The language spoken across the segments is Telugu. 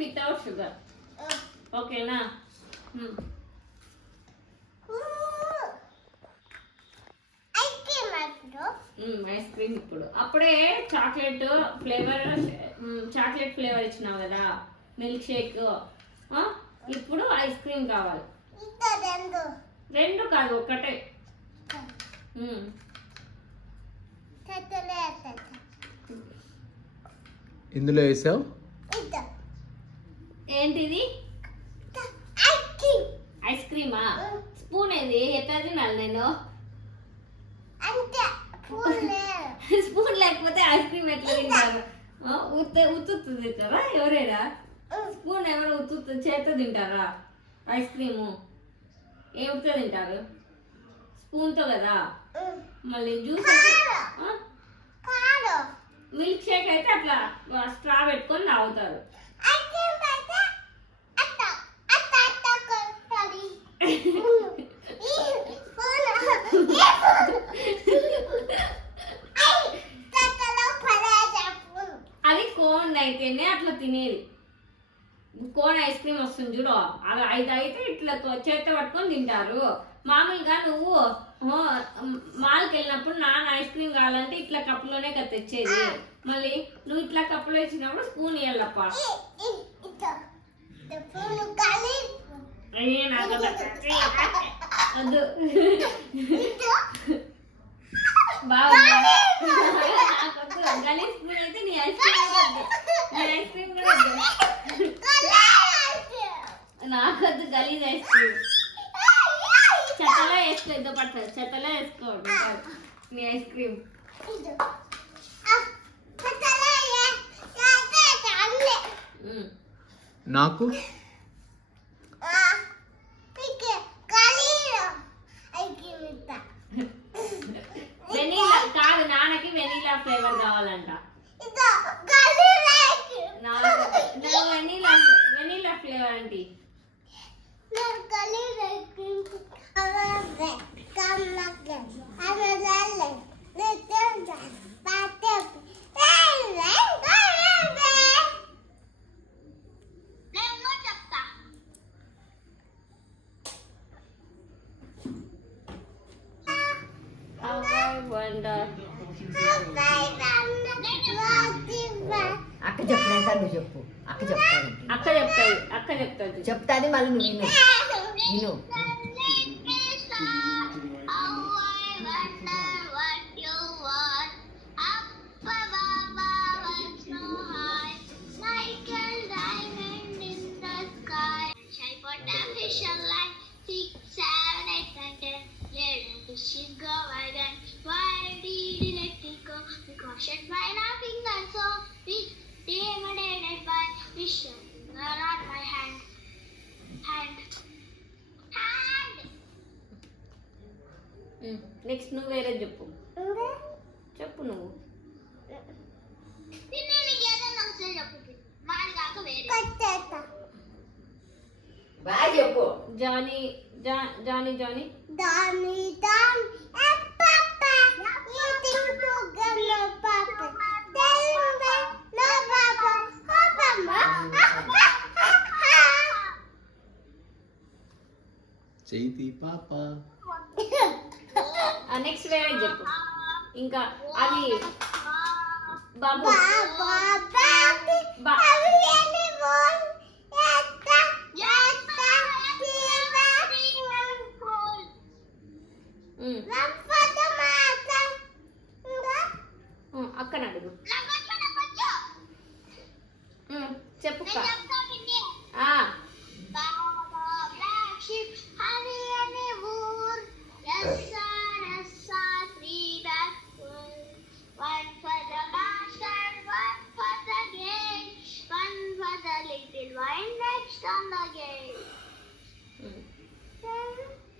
వితౌట్ షుగర్, ఓకేనా? ఐస్ క్రీమ్ ఇప్పుడు అప్పుడే చాక్లెట్ ఫ్లేవర్ ఇచ్చినావు కదా, మిల్క్ షేక్. ఇప్పుడు ఐస్ క్రీమ్ కావాలి. రెండు కాదు, ఒకటే. ఇందులో వేసావు ఏంటిది? ఐస్ క్రీమా? స్పూన్ ఏది? ఎట్లా తినాలి నేను? స్పూన్ లేకపోతే ఐస్ క్రీమ్ ఎట్లా తింటారు? ఉత్తు తింటారా ఎవరైనా? స్పూన్ ఎవరు ఉత్తు చేత్తో తింటారా ఐస్ క్రీము? ఏమితో తింటారు? స్పూన్తో కదా. మళ్ళీ జ్యూస్ మిల్క్ షేక్ అయితే అట్లా స్ట్రా పెట్టుకొని తాగుతారు. అది కోన్ అయితేనే అట్లా తినేది. కోన్ ఐస్ క్రీమ్ వస్తుంది చూడు, అది అయితే ఇట్లా చేత పట్టుకొని తింటారు. మామూలుగా నువ్వు మాల్కి వెళ్ళినప్పుడు నాన్న ఐస్ క్రీమ్ కావాలంటే ఇట్లా కప్పులోనే కదా తెచ్చేది. మళ్ళీ నువ్వు ఇట్లా కప్పులో ఇచ్చినప్పుడు స్పూన్ ఇవ్వాలప్ప. అయ్యే నాకు వద్దు. బాగుంది. గలీజ్ స్పూన్ అయితే నీ ఐస్ క్రీమ్ కూడా వద్దు. నీ ఐస్ క్రీమ్ కూడా వద్దు. నాకొద్దు గలీజ్ ఐస్ క్రీమ్. చెత్తలో వేసుకో, ఇద్దో పడుతుంది. చెత్తలో వేసుకో నీ ఐస్ క్రీమ్. నాకు వెనీలా కాదు, నాన్నకి వెనీలా ఫ్లేవర్ కావాలంట. వెనీలా ఫ్లేవర్ అంటే అక్క చెప్పినాక నువ్వు చెప్పు. అక్క చెప్తాది చెప్తాది మళ్ళీ నువ్వు విను. నెక్స్ట్ నువ్వు వేరే చెప్పు. నువ్వు బాగా చెప్పు. జానీ జానీ జానీ చేతి పాప. నెక్స్ట్ వేరే చెప్పు. ఇంకా అది బాబు అక్కన అడుగు. చెప్పు.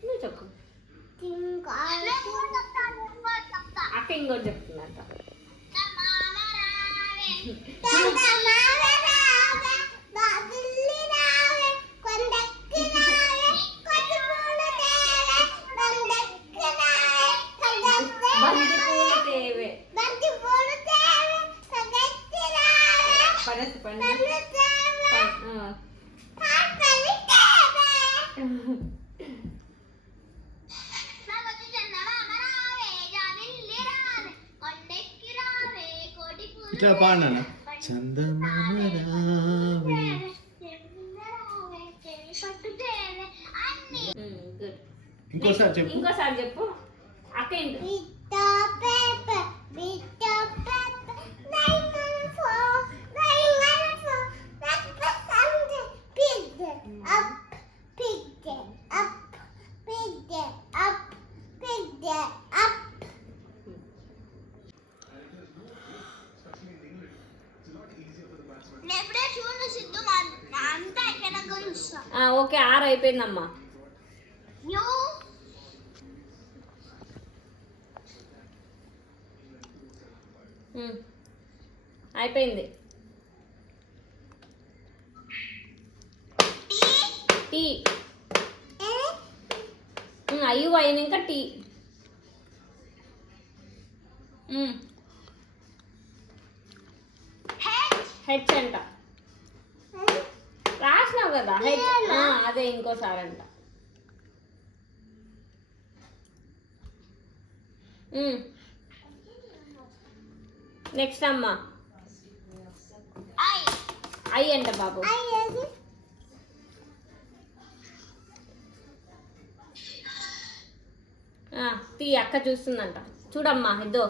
నువ్వు చెప్పు. అక్క ఇంకోటి చెప్తున్నట్ట. ఇట్లా పాడినా చందమామ రావే. గుడ్. ఇంకోసారి చెప్పు. ఇంకోసారి చెప్పు. అక్క ఏంటి? ఓకే 6 అయిపోయిందమ్మా. అయిపోయింది. టీ. అయ్యో అయినాక టీ. హెచ్ అంట రాసినావు కదా హెచ్. అదే ఇంకోసారి అంట. నెక్స్ట్ అమ్మా ఐ అంట బాబు. టీ అక్క చూస్తుందంట చూడమ్మా ఇద్దో.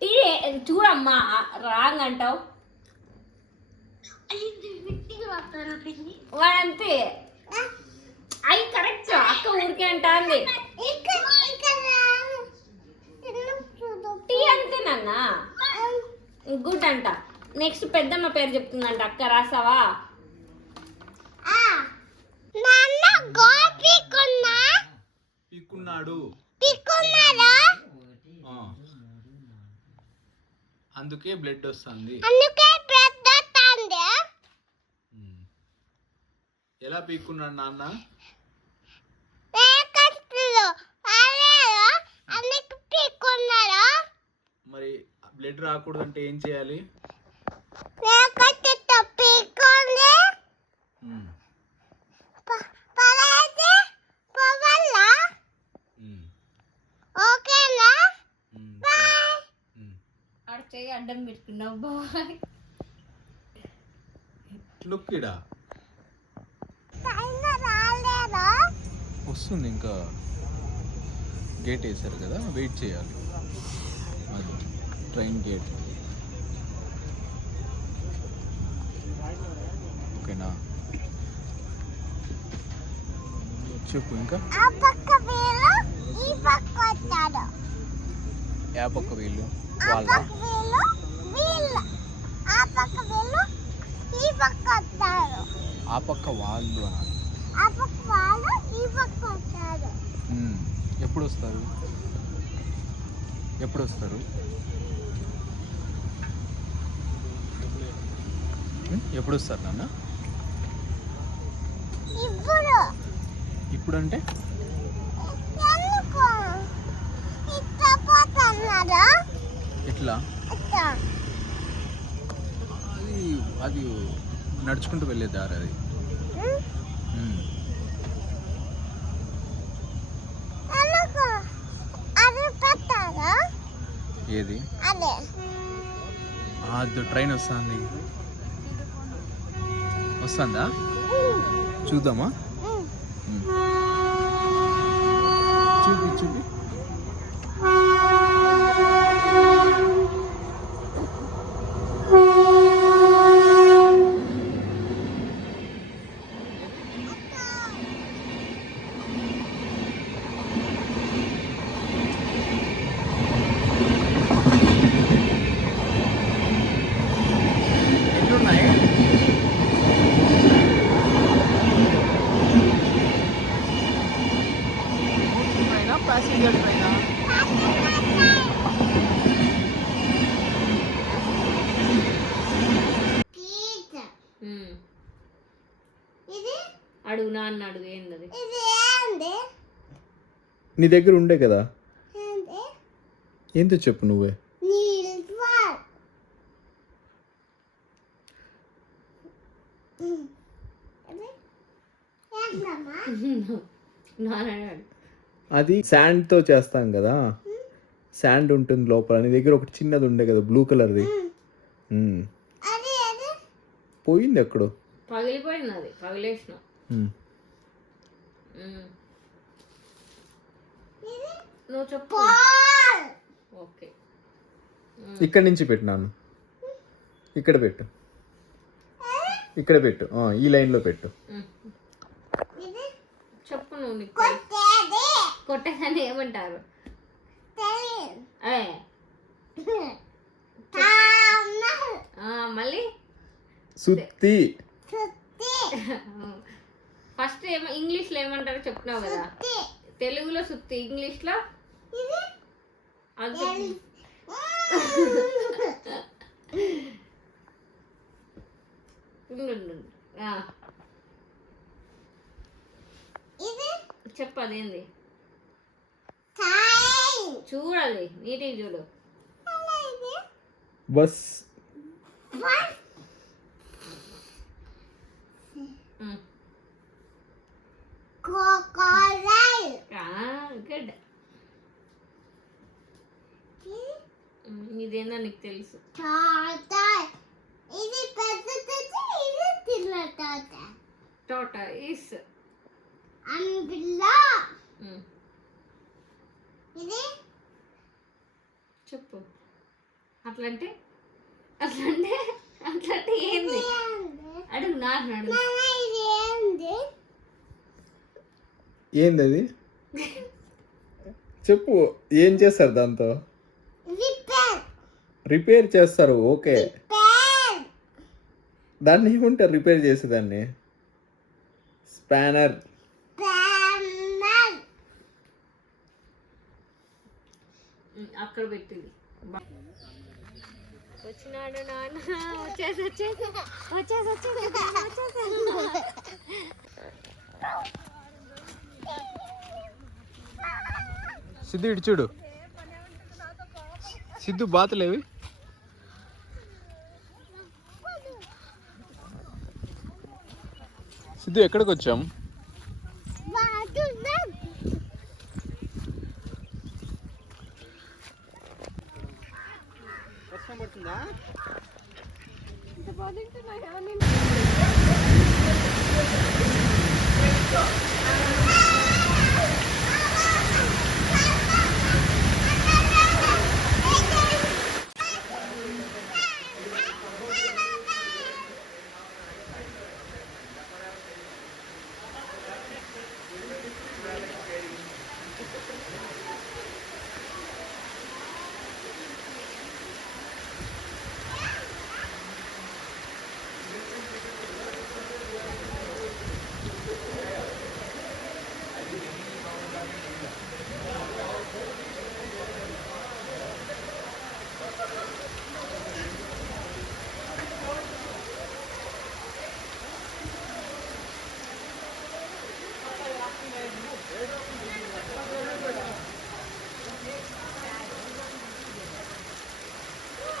టీ చూడమ్మా రాంగ్ అంటావు వాడంతే. ఐ కరెక్ట్ అక్క ఊరికే అంటాంది. టీ అంతేనన్నా గుడ్ అంట. నెక్స్ట్ పెద్దమ్మ పేరు చెప్తుందంట అక్క రాసావా? పీక్కున్నాడు. అందుకే బ్లడ్ వస్తుంది. ఎలా పీక్కున్నాడు నాన్న? మరి బ్లడ్ రాకూడదు అంటే ఏం చేయాలి? చెయ్యి అడ్డం పెట్టుకున్నావు బాయ్. లుక్కిడా వస్తుంది. ఇంకా గేట్ వేసారు కదా, వెయిట్ చేయాలి. అది ట్రైన్ గేట్. ఓకేనా? చెప్పు ఇంకా. యా పక్క వీళ్ళు వాళ్ళ ఆ పక్క వాళ్ళు అనాలి. ఎప్పుడు వస్తారు? ఎప్పుడు వస్తారు? ఎప్పుడు వస్తారు నాన్న? ఇప్పుడు అంటే ఎట్లా? అది నడుచుకుంటూ వెళ్ళే దారి అది. ఏది? అది ట్రైన్ వస్తుంది. వస్తుందా? చూద్దామా? చూపి చూపి. ఎన్నున్నాయి? ప్యాసింజర్ ట్రైనా? అడుగు నాన్న అడుగు ఏంది? నీ దగ్గర ఉండే కదా, ఏందో చెప్పు నువ్వే. నారాయణ అది శాండ్తో చేస్తాం కదా, శాండ్ ఉంటుంది లోపల. నీ దగ్గర ఒకటి చిన్నది ఉండే కదా బ్లూ కలర్ది, పోయింది ఎక్కడో. పగిలిపోయింది, అది పగిలేసిన. నువ్వు చెప్పు. ఓకే, ఇక్కడ నుంచి పెట్టినాను, ఇక్కడ పెట్టు, ఇక్కడ పెట్టు, ఈ లైన్లో పెట్టు. చెప్పు నువ్వు. నీకు కొట్టేదాన్ని ఏమంటారు? మళ్ళీ సుత్తి. ఫస్ట్ ఏమో ఇంగ్లీష్లో ఏమంటారో చెప్తున్నావు కదా, తెలుగులో సుత్తి, ఇంగ్లీష్లో అది చెప్పు. అదేంది చూడాలి, నీటికి చూడు. బస్. గుడ్. ఇదేందో నీకు తెలుసు. టోటాయిస్. చెప్పు. అట్లంటే అట్లంటే అట్లంటే ఏంది అడుగు, నాకు అడుగు. ఏంది అది చెప్పు. ఏం చేస్తారు దాంతో? రిపేర్ చేస్తారు. ఓకే, దాన్ని ఏముంటారు రిపేర్ చేసేదాన్ని? స్పానర్. అక్కడ పెట్టింది. వచ్చినాడు నాన్న, వచ్చేసి వచ్చేసి వచ్చేసి వచ్చేసి సిద్ధు ఇటు చూడు. సిద్ధు బాతులేవి. సిద్ధు ఎక్కడికి వచ్చాం? వర్షం పడుతుందా?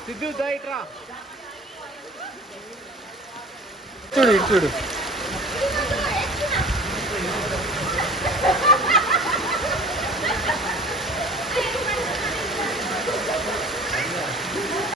సిద్ధు దా ఇట్రా. చూడు ఇటు చూడు.